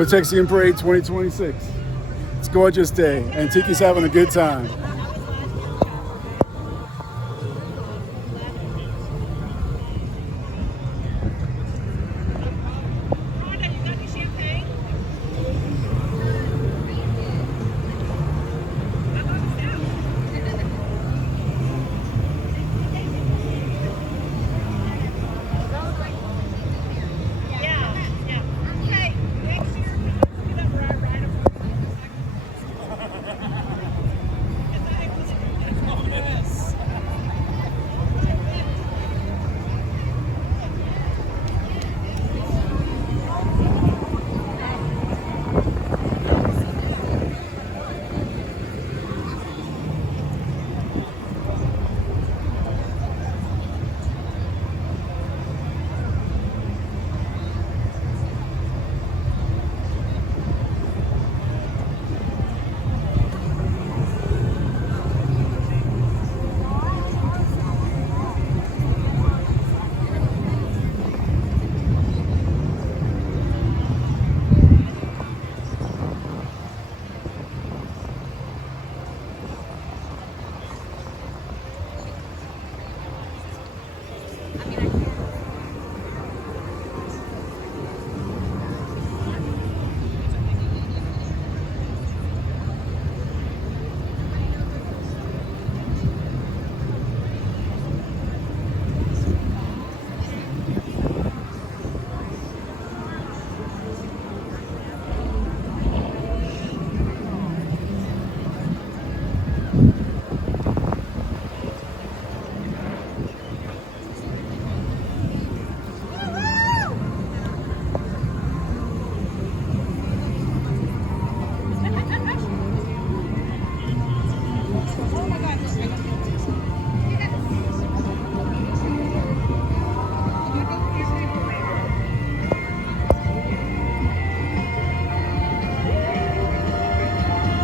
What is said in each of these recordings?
for Texian Parade 2026. It's a gorgeous day, and Tiki's having a good time.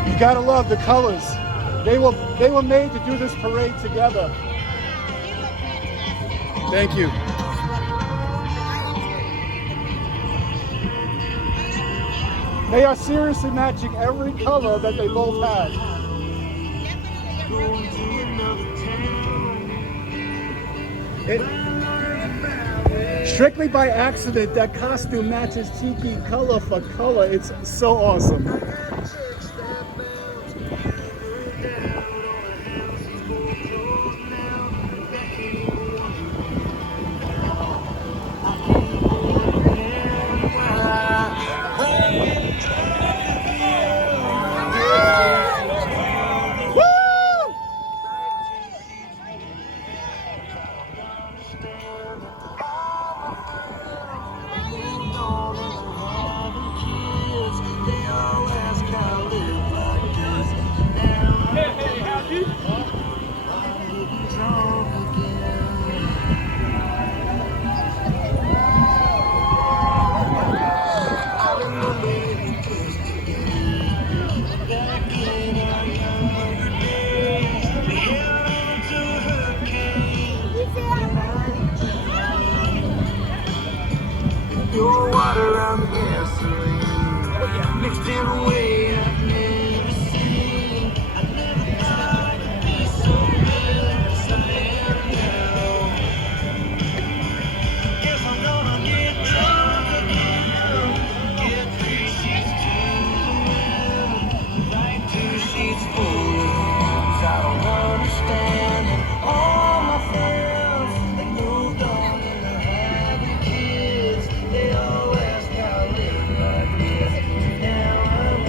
You gotta love the colors. They were made to do this parade together. Thank you. They are seriously matching every color that they both had. Strictly by accident, that costume matches Tiki color for color. It's so awesome. Your water, I'm gasoline. Oh yeah, mixed in a way I've never seen. I never thought I could be so good as I am now. Guess I'm gonna get drunk again. Get 3 sheets to write 2 sheets full of blues I don't understand. And all my friends, they moved on and they're having kids. They all ask how I live like this. Now I'm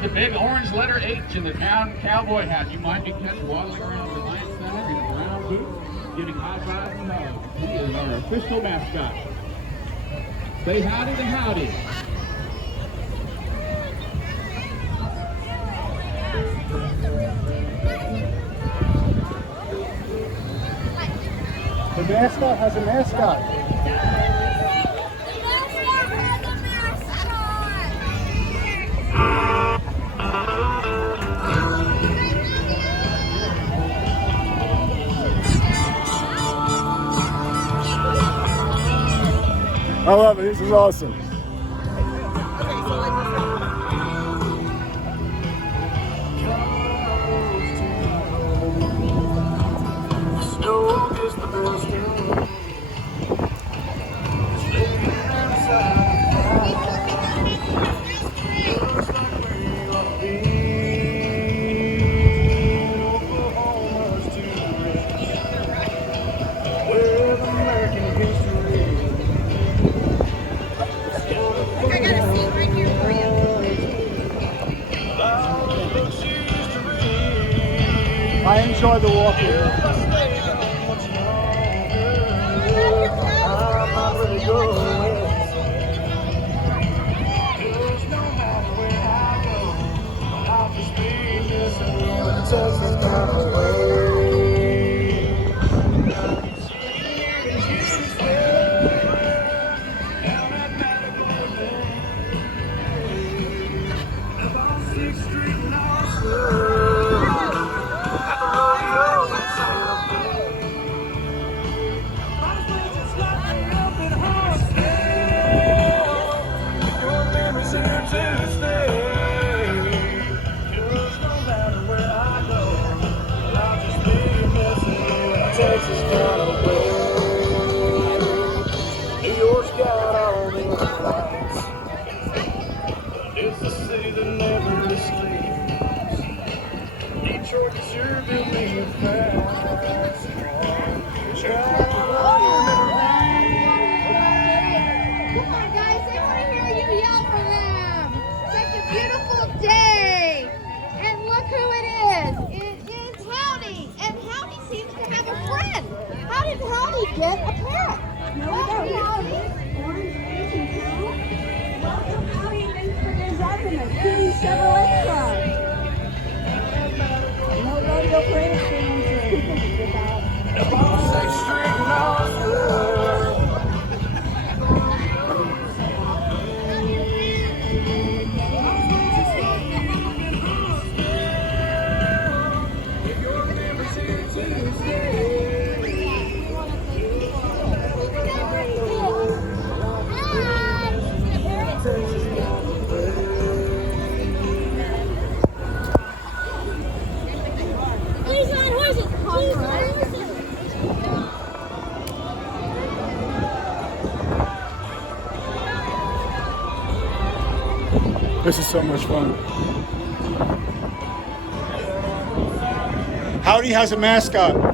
He's the big orange letter H in the town cowboy hat. You might be catch waddling around the Lions Center in a brown boot, giving high fives and hugs. He is our official mascot. Say howdy to howdy. The mascot has a mascot. I love it. This is awesome. Snow is the best of sleeping outside. Looks like where you ought to be. Oklahoma's to the rest, with American history. I got a seat right here for you. I enjoy the walk here. Texas got away. New York's got all the lights. It's the city that never sleeps. Detroit sure do me fast. Come on, guys, they want to hear you yell for them. Such a beautiful day. And look who it is. It is Howdy. And Howdy seems to have a friend. How did Howdy get a pet? Welcome, Howdy. Welcome, Howdy, and thanks for their resident. Kitty Chevrolet Club. No rodeo parade fans or people without. Sixth Street Knoxville. Please on horses. This is so much fun. Howdy has a mascot.